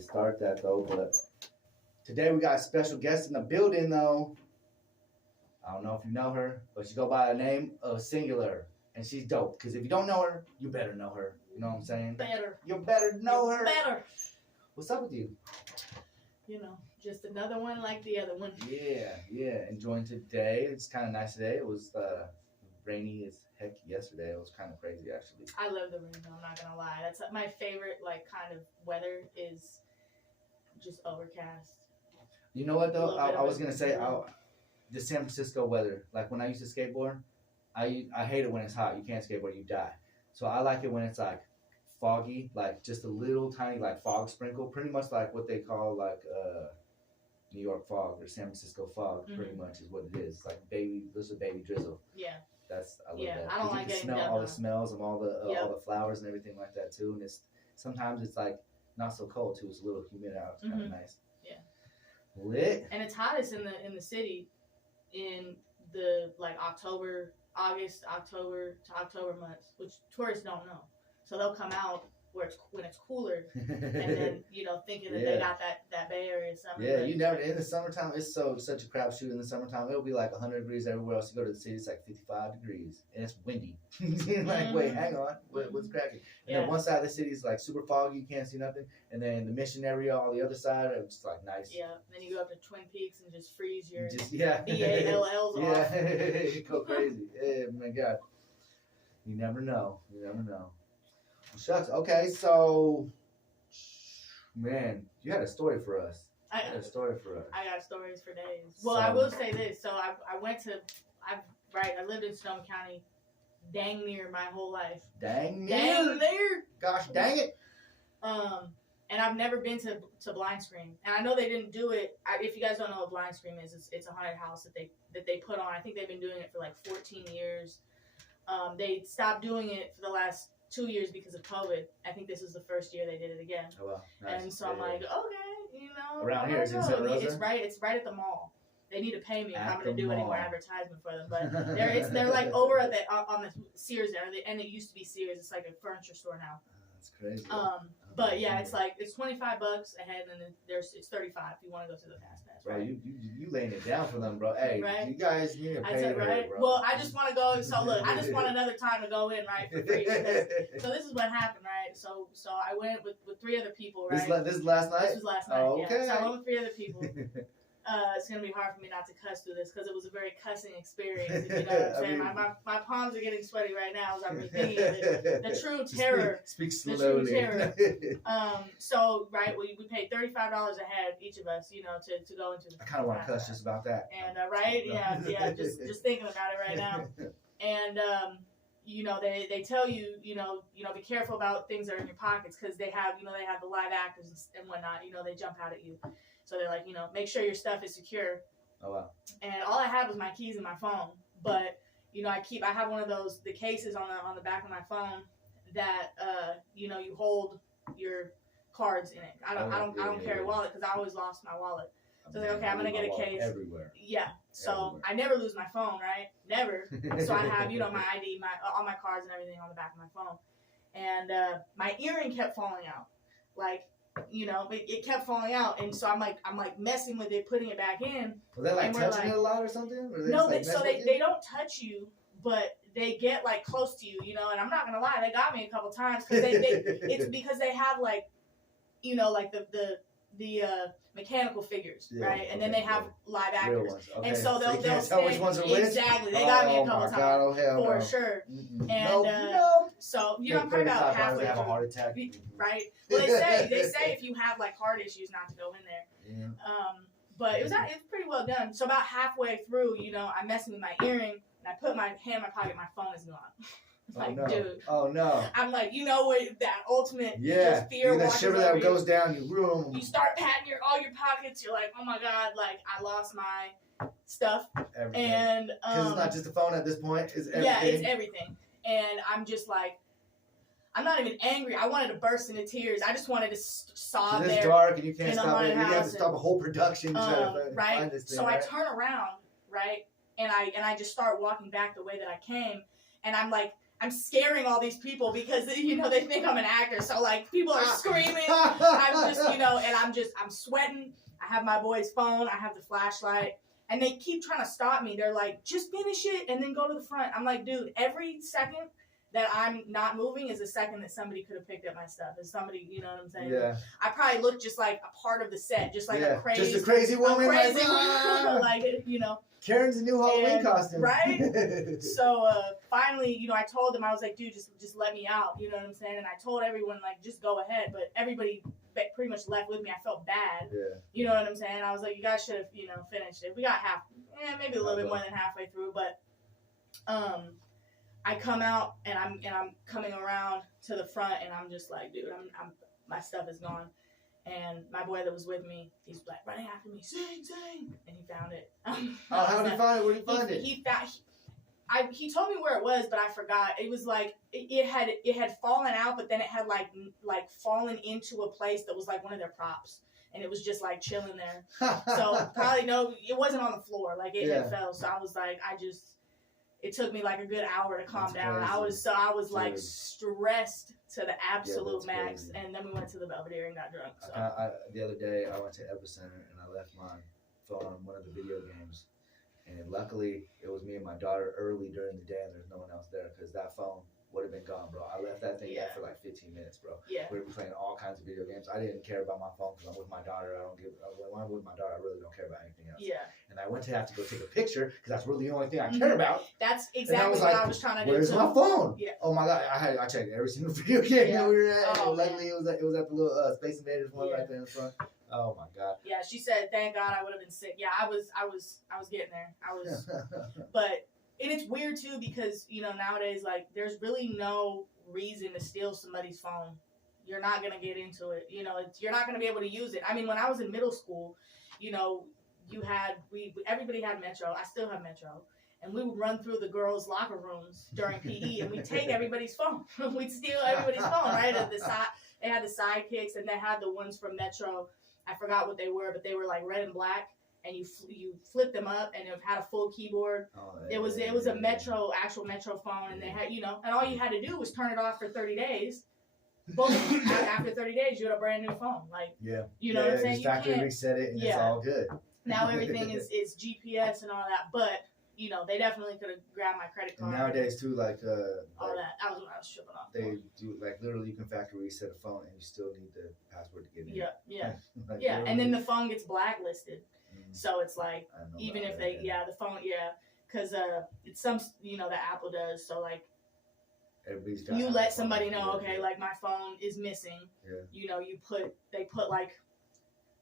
to start that though, but today we got a special guest in the building though. I don't know if you know her, but she go by the name of Singular, and she's dope. Because if you don't know her, you better know her. You know what I'm saying? You better know her. Better. What's up with you? You know, just another one like the other one. Yeah. Enjoying today. It's kind of nice today. It was rainy as heck yesterday. It was kind of crazy actually. I love the rain though, I'm not gonna lie. That's my favorite like kind of weather is just overcast. You know what though? I was gonna say the San Francisco weather. Like when I used to skateboard, I hate it when it's hot. You can't skateboard, you die. So I like it when it's like foggy, like just a little tiny like fog sprinkle, pretty much like what they call like New York fog or San Francisco fog. Pretty much is what it is. It's like there's a baby drizzle. Yeah. I love that. I don't like you can getting smell all the smells of all the flowers and everything like that too. And sometimes it's like not so cold too. It's a little humid out. It's kind of nice. Yeah. Lit. And it's hottest in the city in the like August, October to October months, which tourists don't know. So they'll come out when it's cooler, and then thinking that they got that Bay Area summer. Yeah, you never in the summertime. It's such a crapshoot in the summertime. It'll be like 100 degrees everywhere else. You go to the city, it's like 55 degrees, and it's windy. Like, wait, hang on, what's cracking? And then one side of the city is like super foggy, you can't see nothing, and then the Mission area on the other side, it's just like nice. Yeah, and then you go up to Twin Peaks and just freeze your BALLs off. Yeah, you go crazy. Yeah, my God, you never know. Shucks. Okay, so, man, you had a story for us. I got stories for days. Well, I will say this. So I lived in Sonoma County dang near my whole life. Dang near? Gosh, dang it. And I've never been to Blind Scream. And I know they didn't do it. If you guys don't know what Blind Scream is, it's a haunted house that they put on. I think they've been doing it for like 14 years. They stopped doing it for the last 2 years because of COVID. I think this is the first year they did it again. Oh, wow. Nice. And so I'm like, okay, Around here, it's in Santa Rosa? It's right at the mall. They need to pay me if I'm going to do any more advertisement for them. But they're like over on the Sears there, and it used to be Sears. It's like a furniture store now. That's crazy. But yeah, it's like it's $25 ahead, and then it's $35 if you want to go to the fast pass. Bro, right? you laying it down for them, bro. Hey, right? You guys need to pay her, right? bro. Well, I just want to go. So look, I just want another time to go in, right, for free. So this is what happened, right? So I went with 3 other people, right? This is last night. This was last night. Oh, okay. Yeah. So I went with 3 other people. It's gonna be hard for me not to cuss through this because it was a very cussing experience. If you know what I'm saying? My palms are getting sweaty right now as I'm repeating it. The true terror. Speak slowly. The true terror. So right, we paid $35 a head, each of us, to go into. I kind of want to cuss just about that. And right, yeah, just thinking about it right now. And they tell you, be careful about things that are in your pockets because they have the live actors and whatnot. They jump out at you. So they're like, make sure your stuff is secure. Oh, wow. And all I had was my keys and my phone. But, I have one of the cases on the back of my phone that, you hold your cards in it. I don't carry a wallet because I always lost my wallet. So like, okay, I'm going to get a case. Everywhere. Yeah. So I never lose my phone, right? Never. So I have, my ID, all my cards and everything on the back of my phone. And my earring kept falling out. Like, it kept falling out, and so I'm like messing with it, putting it back in. Was that like touching it a lot or something? Or no, they don't touch you, but they get like close to you, And I'm not gonna lie, they got me a couple times because it's because they have like, like the mechanical figures, right? And then they have live actors, and so they'll tell which ones are which. Exactly, they got me a couple times for sure. And so I'm probably about halfway have through, a heart attack, right? Well, they say if you have like heart issues, not to go in there. Yeah. But it was pretty well done. So about halfway through, I'm messing with my earring, and I put my hand in my pocket, my phone is gone. Like, oh, no. dude. Oh, no. I'm like, what that ultimate just fear that shiver that goes down your room. You start patting all your pockets. You're like, oh my God, like I lost my stuff. Everything. And because it's not just a phone at this point. It's everything. Yeah, it's everything. And I'm just like, I'm not even angry. I wanted to burst into tears. I just wanted to sob there. It's dark and you can't stop it. You have to stop a whole production to right? find this thing. So I turn around, right, and I just start walking back the way that I came, and I'm like, I'm scaring all these people because they think I'm an actor. So like people are screaming. I'm just know, and I'm sweating. I have my boy's phone. I have the flashlight. And they keep trying to stop me. They're like, just finish it and then go to the front. I'm like, dude, every second that I'm not moving is a second that somebody could have picked up my stuff. Is somebody, you know what I'm saying? Yeah. I probably look just like a part of the set, just like a crazy woman. Crazy woman. Like, you know. Karen's a new Halloween costume. Right? So finally, you know, I told them, I was like, dude, just let me out. You know what I'm saying? And I told everyone, like, just go ahead. But everybody pretty much left with me. I felt bad. Yeah. You know what I'm saying? I was like, you guys should have, you know, finished it. We got maybe a little bit more than halfway through. But I come out and I'm coming around to the front and I'm just like, dude, I'm my stuff is gone. And my boy that was with me, he's like running after me, sing, and he found it. How did he find it? Where did he find it? He told me where it was, but I forgot. It was like it had fallen out, but then it had like fallen into a place that was like one of their props, and it was just like chilling there. So probably no, it wasn't on the floor, like it had fell. So I was like, it took me like a good hour to calm down. Crazy. I was like stressed to the absolute max, crazy. And then we went to the Belvedere and got drunk. So. The other day I went to Epicenter and I left my phone on one of the video games, and luckily it was me and my daughter early during the day, and there's no one else there because that phone would have been gone, bro. I left that thing there for like 15 minutes, bro. Yeah. We were playing all kinds of video games. I didn't care about my phone because I'm with my daughter. When I'm with my daughter, I really don't care about anything else. Yeah. And I went to have to go take a picture because that's really the only thing I care about. That's exactly what I was trying to do. Where's my phone? Yeah. Oh my God, I checked every single video game that we were at. Luckily, it was at the little Space Invaders one right there in front. Oh my God. Yeah, she said, "Thank God I would have been sick." Yeah, I was getting there. But. And it's weird too because, you know, nowadays, like, there's really no reason to steal somebody's phone. You're not going to get into it. You know, you're not going to be able to use it. I mean, when I was in middle school, you know, everybody had Metro. I still have Metro. And we would run through the girls' locker rooms during PE and we'd take everybody's phone. We'd steal everybody's phone, right? They had the sidekicks and they had the ones from Metro. I forgot what they were, but they were like red and black. And you flip them up, and it had a full keyboard. It was a actual Metro phone, and they had, you know, and all you had to do was turn it off for 30 days. Boom! After 30 days, you had a brand new phone. Like, you know what I'm saying? Just factory reset it, and it's all good. Now everything is GPS and all that, but you know they definitely could have grabbed my credit card. And nowadays too, like all that. That was when I was shipping off. They do like literally you can factory reset a phone, and you still need the password to get in. Yeah, and then the phone gets blacklisted. So it's like, even if the phone, because it's some, you know, that Apple does. So like, you let somebody know, okay, like my phone is missing. Yeah. You know, they put like,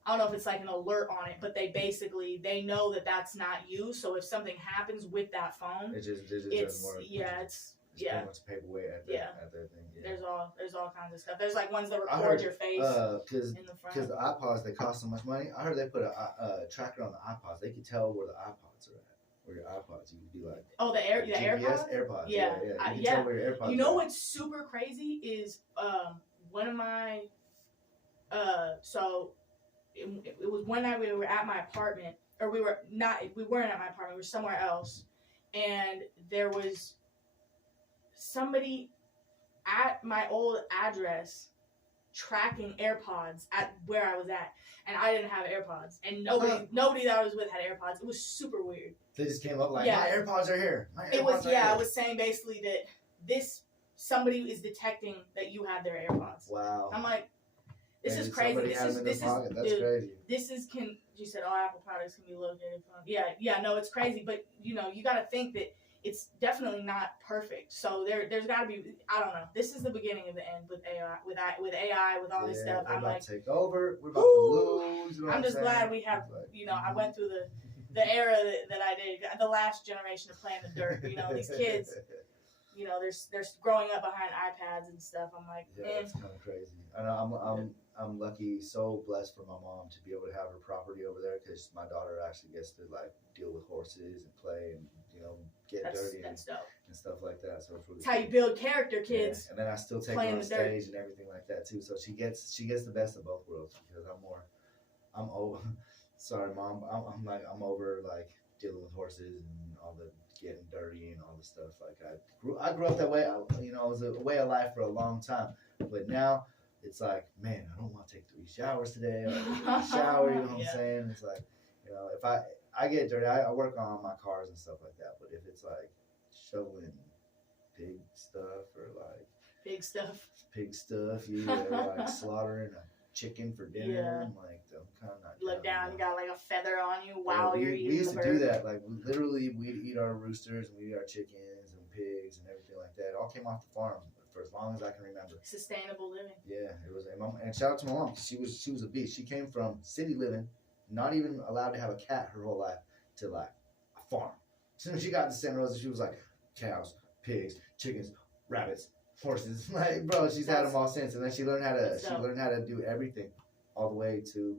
I don't know if it's like an alert on it, but they know that that's not you. So if something happens with that phone, it just doesn't work. It's pretty much paperweight at that thing. Yeah. There's all kinds of stuff. There's like ones that record your face in the front. Because the iPods, they cost so much money. I heard they put a tracker on the iPods. They could tell where the iPods are at. Where your iPods, you could be like, the AirPods? AirPods. Yeah. You can tell where your AirPods. You know what's super crazy is one of my so it was one night we were at my apartment, or we weren't at my apartment. We were somewhere else, and there was somebody at my old address tracking AirPods at where I was at, and I didn't have AirPods, and nobody that I was with had AirPods. It was super weird. They just came up like, my AirPods are here. It was saying basically that somebody is detecting that you have their AirPods. Wow. I'm like, this is crazy. You said all Apple products can be located from. Yeah, no, it's crazy, but you know, you got to think that it's definitely not perfect. So there's got to be, I don't know. This is the beginning of the end with AI, with all this stuff. I'm like, take over. We're about to lose. You know I'm just glad we have, you know, I went through the era that I did, the last generation of playing the dirt. You know, these kids, you know, they're growing up behind iPads and stuff. I'm like, it's kind of crazy. I know I'm lucky, so blessed for my mom to be able to have her property over there because my daughter actually gets to like deal with horses and play and, you know, get dirty and stuff like that. So it's really how you build character, kids. Yeah. And then I still take her on stage and everything like that too. So she gets the best of both worlds because I'm over. Sorry, Mom. I'm over like dealing with horses and all the getting dirty and all the stuff. Like I grew up that way. You know, it was a way of life for a long time. But now it's like, man, I don't want to take 3 showers today. Or shower, you know what I'm saying? It's like, if I get dirty, I work on my cars and stuff like that. But if it's like shoveling pig stuff or like pig stuff, like slaughtering a chicken for dinner, I'm like, I'm kind of not. Look down, you got like a feather on you while you're eating. We used to do that. Like literally, we'd eat our roosters and we'd eat our chickens and pigs and everything like that. It all came off the farm for as long as I can remember. Sustainable living. Yeah, it was. And shout out to my mom. She was a beast. She came from city living, not even allowed to have a cat her whole life, to like a farm. As soon as she got to Santa Rosa, she was like, cows, pigs, chickens, rabbits, horses. Like, bro, she's had them all since. And then she learned how to do everything, all the way to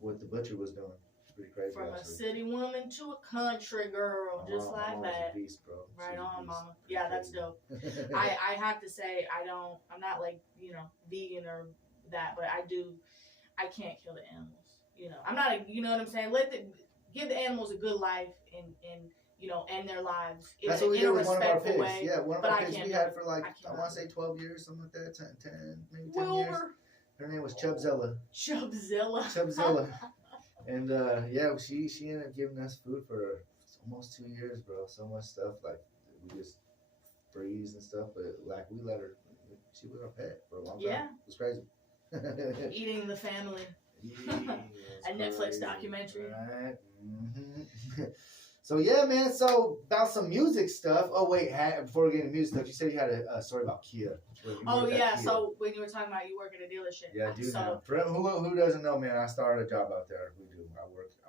what the butcher was doing. It's pretty crazy. From a city woman to a country girl, just like that. A beast, bro. Right on, mama. Yeah, that's dope. I have to say, I'm not like, vegan or that, but I can't kill the animals. I'm not, you know what I'm saying? Give the animals a good life and end their lives That's what we did with one of our pigs. Way, yeah, one of our pigs we had for like, I want to say 12 years, something like that, 10 maybe 10 years. Her name was Chubzilla. Chubzilla. And she ended up giving us food for almost 2 years, bro. So much stuff, like we just freeze and stuff, but like we let her, she was our pet for a long time. Yeah. It was crazy. Eating the family. A Netflix documentary. Right. Mm-hmm. So yeah, man. So about some music stuff. Oh wait, before we get into music stuff, you said you had a story about Kia. Oh yeah. Kia. So when you were talking about you work at a dealership. Yeah, I do now. For who doesn't know, man, I started a job out there. We do. I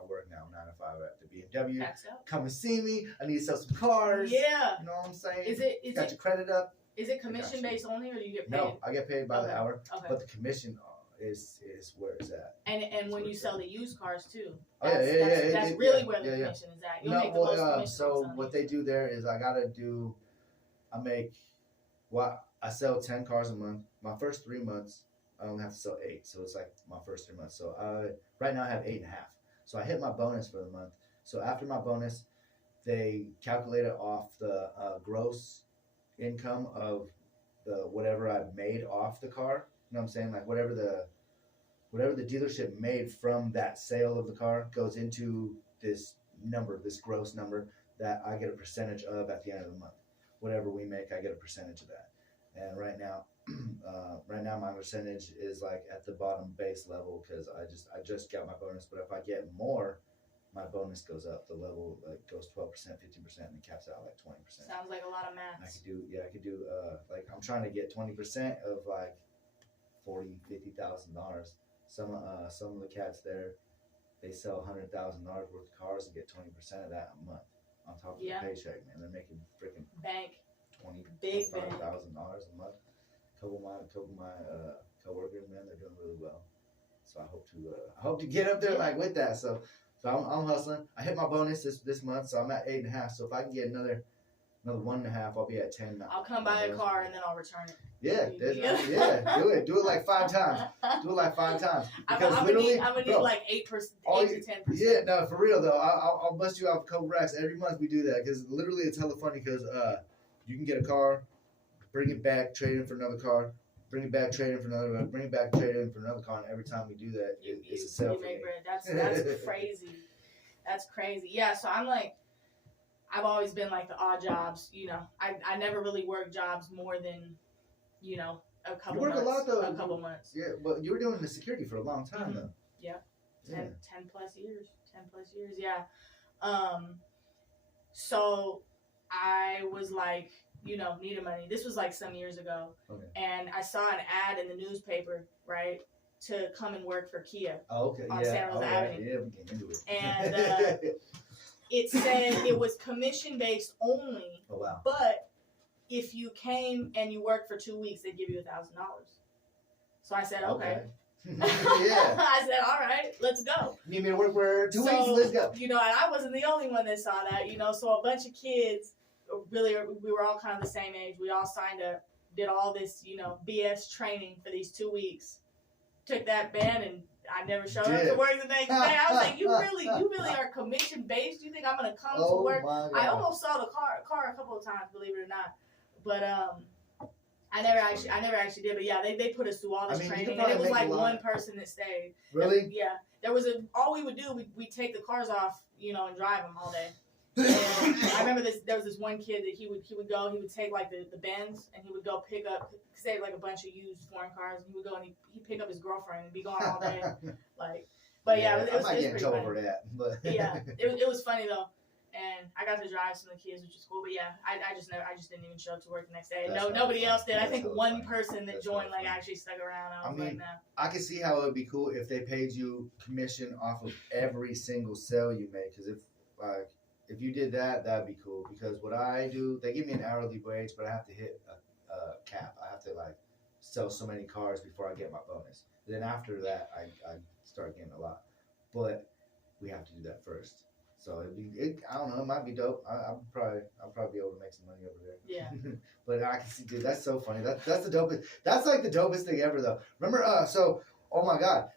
work now 9 to 5 at the BMW. Come and see me. I need to sell some cars. Yeah. You know what I'm saying? Is it got your credit up? Is it commission based only, or do you get paid? No, I get paid by the hour. Okay. But the commission is where it's at. And when you sell the used cars too. That's really where the commission is at. You'll make the most commission. So what they do there is I sell 10 cars a month. My first 3 months, I only have to sell 8. So it's like my first 3 months. So right now I have 8.5. So I hit my bonus for the month. So after my bonus, they calculate it off the gross income of the whatever I've made off the car. You know what I'm saying? Like whatever the dealership made from that sale of the car goes into this number, this gross number that I get a percentage of at the end of the month. Whatever we make, I get a percentage of that. And right now my percentage is like at the bottom base level because I just got my bonus. But if I get more, my bonus goes up. The level goes 12%, 15%, and it caps out like 20%. Sounds like a lot of math. I could do like I'm trying to get 20% of like $40,000-$50,000. Some of the cats there, they sell $100,000 worth of cars and get 20% of that a month on top of the paycheck. Man, they're making freaking bank, $25,000 a month. A couple of my coworkers, man, they're doing really well. So I hope to get up there like with that. So I'm hustling. I hit my bonus this month, so I'm at 8.5. So if I can get another 1.5, I'll be at 10. I'll come buy a car and then I'll return it. Yeah, do it like 5 times. Because I'm gonna need like 8 to 10%. Yeah, no, for real though. I'll bust you off a couple racks every month. We do that because literally it's hella funny because you can get a car, bring it back, trade in for another car, bring it back, trade in for another car, bring it back, trade in for another car, and every time we do that, it's a sale for me. That's crazy. That's crazy. Yeah, so I'm like, I've always been like the odd jobs. I never really worked jobs more than, a couple months. You work a lot though. A couple months. Yeah, but you were doing the security for a long time though. Yeah. 10 plus years. 10 plus years. Yeah. So I was like, needed money. This was like some years ago. Okay. And I saw an ad in the newspaper, right, to come and work for Kia. Oh, okay. On Santa Rosa Avenue. Yeah, we came into it. And it said it was commission based only. Oh wow. But if you came and you worked for 2 weeks, they'd give you $1,000. So I said, okay. Yeah. I said, all right, let's go. You need me to work for 2 weeks? Let's go. And I wasn't the only one that saw that, so a bunch of kids, really, we were all kind of the same age. We all signed up, did all this, BS training for these 2 weeks. Took that band and I never showed up to work the next day. I was like, you really are commission based? You think I'm going to come to work? I almost saw the car a couple of times, believe it or not. But I never actually did, but yeah, they put us through all this training, and it was like one person that stayed. Really? Yeah, there was all we would do, we take the cars off, you know, and drive them all day. And I remember there was this one kid that he would take like the Benz, and he would go pick up, because they had like a bunch of used foreign cars, and he would go and he'd pick up his girlfriend and be gone all day. Like, but yeah, it was I might get in trouble funny. for that, but Yeah, it was funny though. And I got to drive some of the kids, which was cool. But yeah, I just didn't even show up to work the next day. Nobody else did. I think one person that joined actually stuck around. I was like, nah. I can see how it would be cool if they paid you commission off of every single sale you make. Because if you did that, that'd be cool. Because what I do, they give me an hourly wage, but I have to hit a cap. I have to sell so many cars before I get my bonus. Then after that, I start getting a lot. But we have to do that first. So I don't know, it might be dope. I'll probably be able to make some money over there. Yeah. But I can see, dude, that's so funny. That's the dopest. That's like the dopest thing ever, though. Remember, oh my God,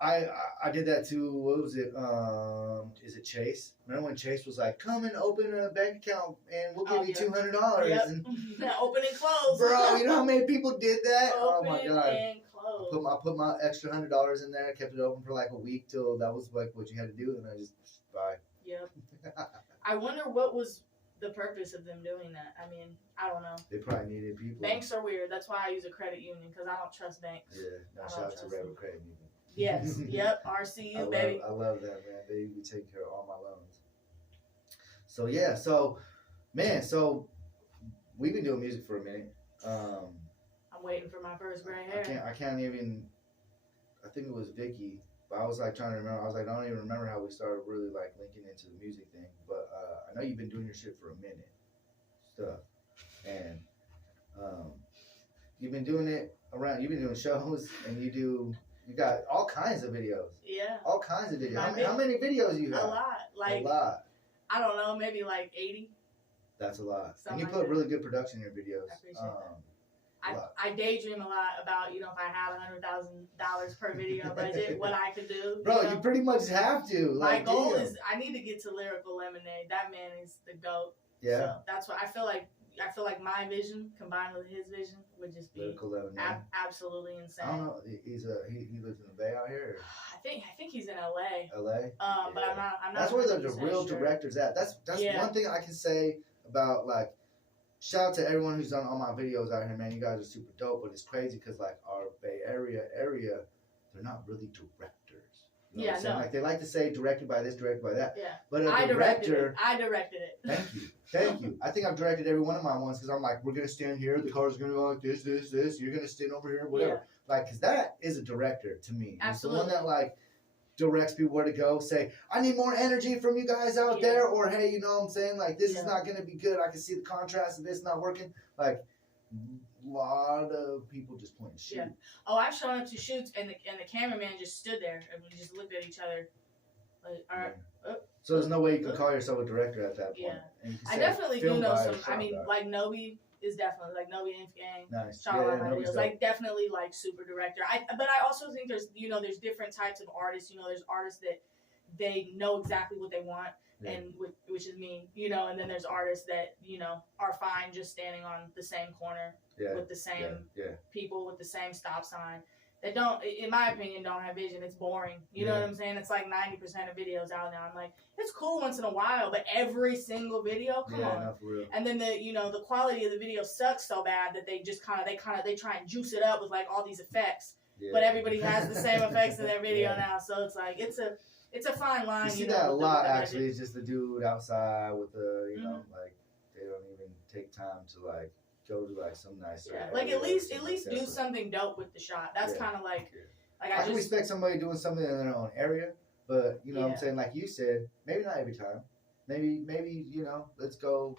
I did that to, what was it? Is it Chase? Remember when Chase was like, come and open a bank account and we'll give you $200? Yep. And open and close. Bro, you know how many people did that? Open oh my God. And close. I put my extra $100 in there, kept it open for like a week till that was like what you had to do, and I just bye. Yep. I wonder what was the purpose of them doing that. I mean, I don't know. They probably needed people. Banks are weird. That's why I use a credit union, because I don't trust banks. Yeah. No, shout out to Rebel Credit Union. Yes. Yep. RCU, baby. I love that, man. They be taking care of all my loans. So yeah. So we've been doing music for a minute. I'm waiting for my first gray hair. I can't even. I think it was Vicky. But I was like trying to remember. I was like, I don't even remember how we started really like linking into the music thing. But I know you've been doing your shit for a minute, and you've been doing it around. You've been doing shows, and you got all kinds of videos. Yeah. All kinds of videos. How many videos you have? A lot. A lot. I don't know, maybe like 80. That's a lot. Something and you put really good production in your videos. I appreciate that. I daydream a lot about, if I had $100,000 per video budget, what I could do. Bro, you pretty much have to. My goal is I need to get to Lyrical Lemonade. That man is the GOAT. Yeah. So that's what I feel like. My vision combined with his vision would just be absolutely insane. I don't know. He lives in the Bay out here. I think he's in LA. LA. But I'm not. That's where the real director's at. That's one thing I can say about shout out to everyone who's done all my videos out here, man. You guys are super dope, but it's crazy because our Bay Area, they're not really directors. You know what I'm saying? They like to say directed by this, directed by that. Yeah. But a director. I directed it. Thank you. I think I've directed every one of my ones because I'm like, we're gonna stand here, the car's gonna go like this. You're gonna stand over here, whatever. Yeah. Because that is a director to me. Absolutely. It's the one that directs people where to go, say, I need more energy from you guys out there, or hey, you know what I'm saying? This is not going to be good. I can see the contrast of this not working. A lot of people just point and shoot. Yeah. Oh, I've shown up to shoots and the cameraman just stood there and we just looked at each other. All right. So there's no way you can call yourself a director at that point. Yeah. I definitely do know some. I mean, Nobi is definitely Nobi Inf Gang. Nice. Definitely super director. But I also think there's there's different types of artists. There's artists that they know exactly what they want, and which is me. And then there's artists that are fine just standing on the same corner with the same people with the same stop sign. That don't, in my opinion, don't have vision. It's boring. You know what I'm saying? It's 90% of videos out now. I'm like, it's cool once in a while, but every single video, come on. No, for real. And then the quality of the video sucks so bad that they just they try and juice it up with all these effects. Yeah. But everybody has the same effects in their video now, so it's it's a fine line. You see that a lot actually. It's just the dude outside with the they don't even take time to go to some nice at least do something dope with the shot. That's kind of I can respect somebody doing something in their own area, but what I'm saying, like you said, maybe not every time. Maybe let's go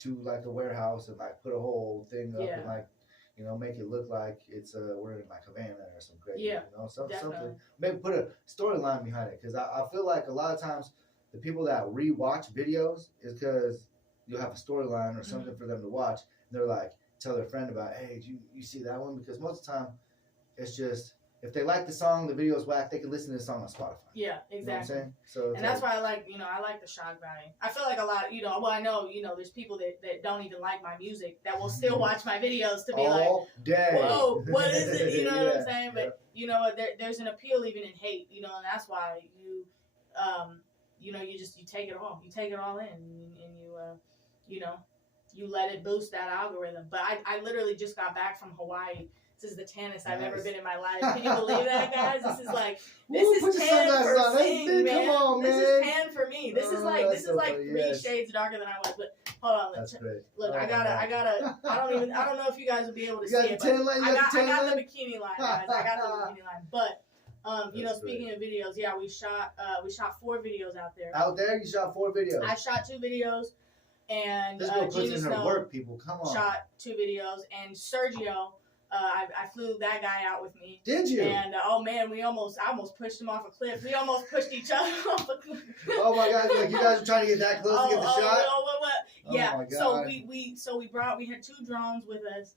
to a warehouse and put a whole thing up and make it look like it's we're in Havana or some crazy something. Maybe put a storyline behind it, because I feel like a lot of times the people that rewatch videos is because you'll have a storyline or something for them to watch. And they're tell their friend about, hey, did you see that one? Because most of the time, it's if they like the song, the video's whack, they can listen to the song on Spotify. Yeah, exactly. You know what I'm saying? So and that's why I like the shock value. I feel like a lot, I know, there's people that don't even like my music that will still watch my videos to be all day. Whoa, what is it? You know what I'm saying? But you know what? There's an appeal even in hate, and that's why you take it all. You take it all in, and you let it boost that algorithm. But I literally just got back from Hawaii. This is the tannest I've ever been in my life. Can you believe that, guys? This is tan for Sing, man. Come on, man. This is tan for me. This is like 3 shades darker than I was. But hold on, that's great. Look, I don't know if you guys will be able to see it. But I got the bikini line, guys. I got the bikini line. But speaking of videos, yeah, we shot 4 videos out there. Out there, you shot 4 videos. I shot 2 videos, and this girl puts in her work, people. Come on. Shot 2 videos, and Sergio. I flew that guy out with me. Did you? And oh man, I almost pushed him off a cliff. We almost pushed each other off a cliff. Oh my God! Like you guys were trying to get that close to get the shot. Yeah. Oh my God. So we had 2 drones with us.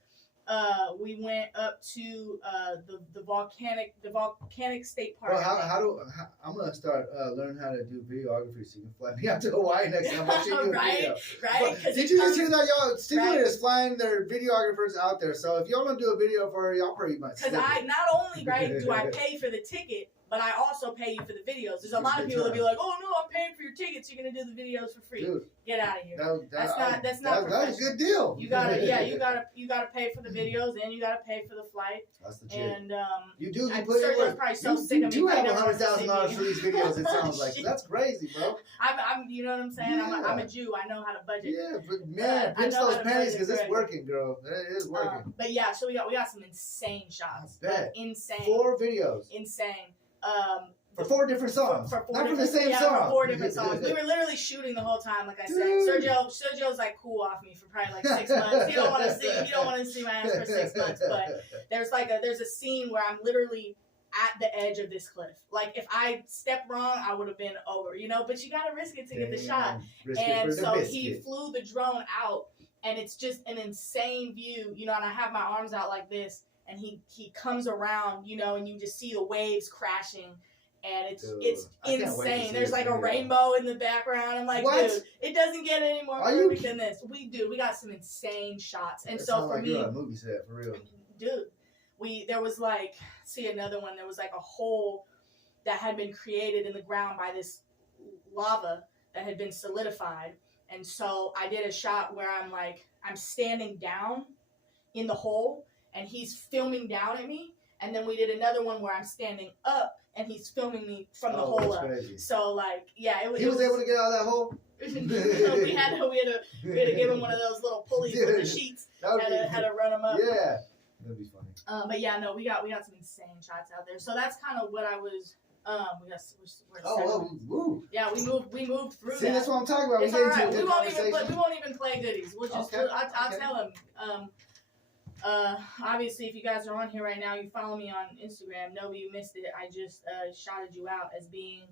We went up to the volcanic state park. Well, I'm gonna start learning how to do videography so you can fly me out to Hawaii next time. I'll shoot you a video. Right. Did you just hear that, y'all? Stimulator is flying their videographers out there. So if y'all want to do a video for her, y'all probably might. Because not only do I pay for the ticket, but I also pay you for the videos. There's a lot of people that be like, "Oh no, I'm paying for your tickets. You're gonna do the videos for free." Dude, get out of here. That's That's not a good deal. You gotta pay for the videos and you gotta pay for the flight. That's legit. And you do. You put Sergio's probably so sick of me. You do have $100,000 for these videos. It sounds like that's crazy, bro. I'm. You know what I'm saying? Yeah. I'm a Jew. I know how to budget. Yeah, but man, pinch those pennies because it's working, girl. It is working. But yeah, so we got some insane shots. Insane. 4 videos. Insane. For 4 different songs. Not for the same song. For 4 different songs. We were literally shooting the whole time, like I said. Sergio's like cool off me for probably like 6 months. He don't want to see my ass for 6 months. But there's a scene where I'm literally at the edge of this cliff. Like if I stepped wrong, I would have been over, But you gotta risk it to get the shot. And so he flew the drone out, and it's just an insane view, And I have my arms out like this, and he comes around, and you just see the waves crashing. And it's insane. There's like a rainbow in the background. I'm like, dude, it doesn't get any more perfect than this. We got some insane shots. And so for me, you're on a movie set for real, dude. There was like, another one. There was like a hole that had been created in the ground by this lava that had been solidified. And so I did a shot where I'm standing down in the hole, and he's filming down at me. And then we did another one where I'm standing up, and he's filming me from the hole up. Crazy. So he was able to get out of that hole. we had to give him one of those little pulleys with the sheets. Had to run him up. Yeah, that'd be funny. But yeah, no, we got some insane shots out there. So that's kind of what I was. Yeah, we moved through. See, that's what I'm talking about. It's all right. We won't even play goodies. We'll just. Okay. I'll tell him. Obviously, if you guys are on here right now, you follow me on Instagram. No, you missed it. I just shouted you out as being.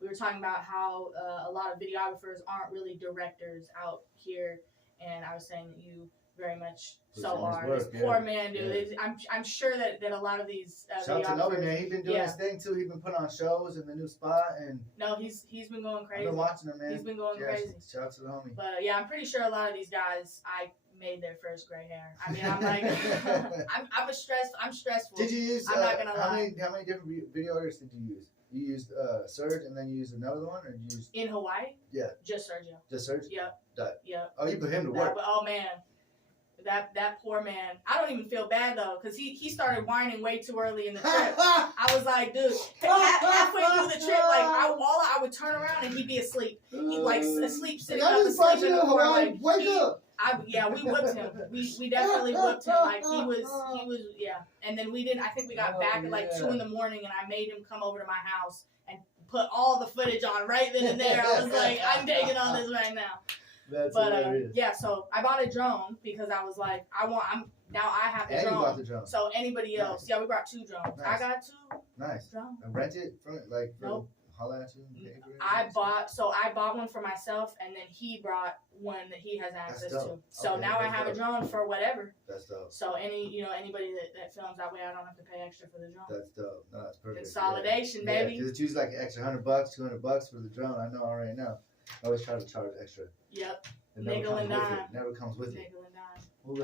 We were talking about how a lot of videographers aren't really directors out here, and I was saying that you very much so are. This poor man, dude. Yeah. I'm sure that a lot of these shout to Novi, man. He's been doing his thing too. He's been putting on shows in the new spot, and no, he's been going crazy. I've been watching him, man. He's been going crazy. Shout out to the homie. But I'm pretty sure a lot of these guys made their first gray hair. I mean, I'm like, I'm stressful. Did you use? I'm not gonna lie. How many different videographers did you use? You used Serge, and then you used another one, or did you use in Hawaii? Yeah, just Sergio. Just Serge. Yep. Yep. Oh, you put him to work. Oh man. That poor man. I don't even feel bad though, because he started whining way too early in the trip. I was like, dude, halfway through the trip, like I would turn around and he'd be asleep. He'd like asleep, sitting up, asleep in the corner. Like, wake up. We whipped him. We definitely whipped him. Like he was yeah. And then I think we got back at like 2 a.m, and I made him come over to my house and put all the footage on right then and there. I was like, I'm taking on this right now. Hilarious. So I bought a drone because I was like, I have the drone. You bought the drone. So anybody else, we brought 2 drones. Nice. I got 2. Nice. Drones. And rent it from Nope. holla at you. I bought one for myself, and then he brought one that he has access to. So now I have a drone for whatever. That's dope. So anybody that films, that way I don't have to pay extra for the drone. That's dope. No, that's perfect. Consolidation, baby. Because it's usually like an extra $100, $200 for the drone. I know already know. I always try to charge extra. Yep. Nickel and dime. Never comes with it. Nickel and dime. We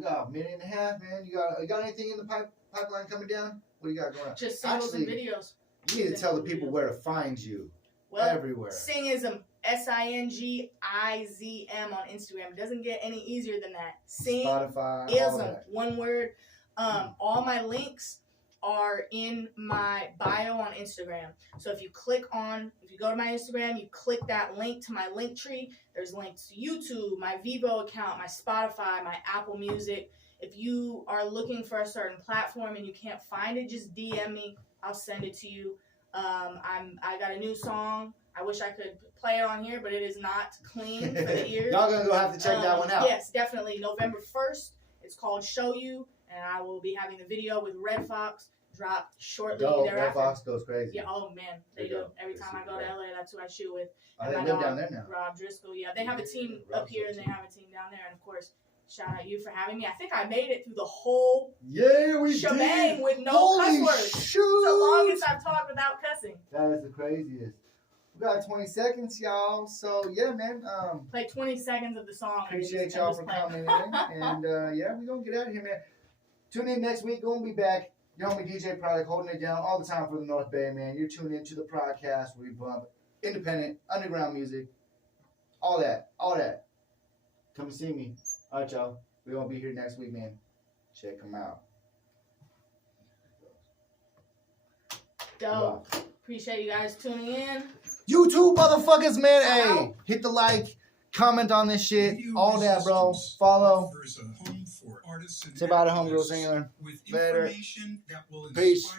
got a minute and a half, man. You got anything in the pipeline coming down? What do you got going on? Just singles and videos. You need to tell the people where to find you. Well, everywhere. Singism, SINGIZM on Instagram. It doesn't get any easier than that. Spotify, Ism, one word. All my links are in my bio on Instagram. So if you go to my Instagram, you click that link to my link tree. There's links to YouTube, my Vivo account, my Spotify, my Apple Music. If you are looking for a certain platform and you can't find it, just DM me. I'll send it to you. I got a new song. I wish I could play it on here, but it is not clean for the ears. Y'all gonna go have to check that one out. Yes, definitely. November 1st. It's called Show You, and I will be having the video with Red Fox drop shortly thereafter. Red Fox goes crazy. Yeah. Oh man, they do. Every time I go to LA, that's who I shoot with. Oh, they live down there now. Rob Driscoll. Yeah, they have a team up here and they have a team down there, and of course. Shout out you for having me. I think I made it through the whole shebang with no cuss words. It's the longest I've talked without cussing. That is the craziest. We got 20 seconds, y'all. So, yeah, man. Play 20 seconds of the song. Appreciate y'all for coming in. And, yeah, we're going to get out of here, man. Tune in next week. Going to be back. Your homie DJ Product holding it down all the time for the North Bay, man. You're tuned into the Prodkast where we bump independent, underground music. All that. Come and see me. All right, y'all. We're going to be here next week, man. Check them out. Dope. Appreciate you guys tuning in. YouTube motherfuckers, man. Hey, hit the like, comment on this shit. All that, bro. Follow. Say bye to homegirl singular. Later. Peace.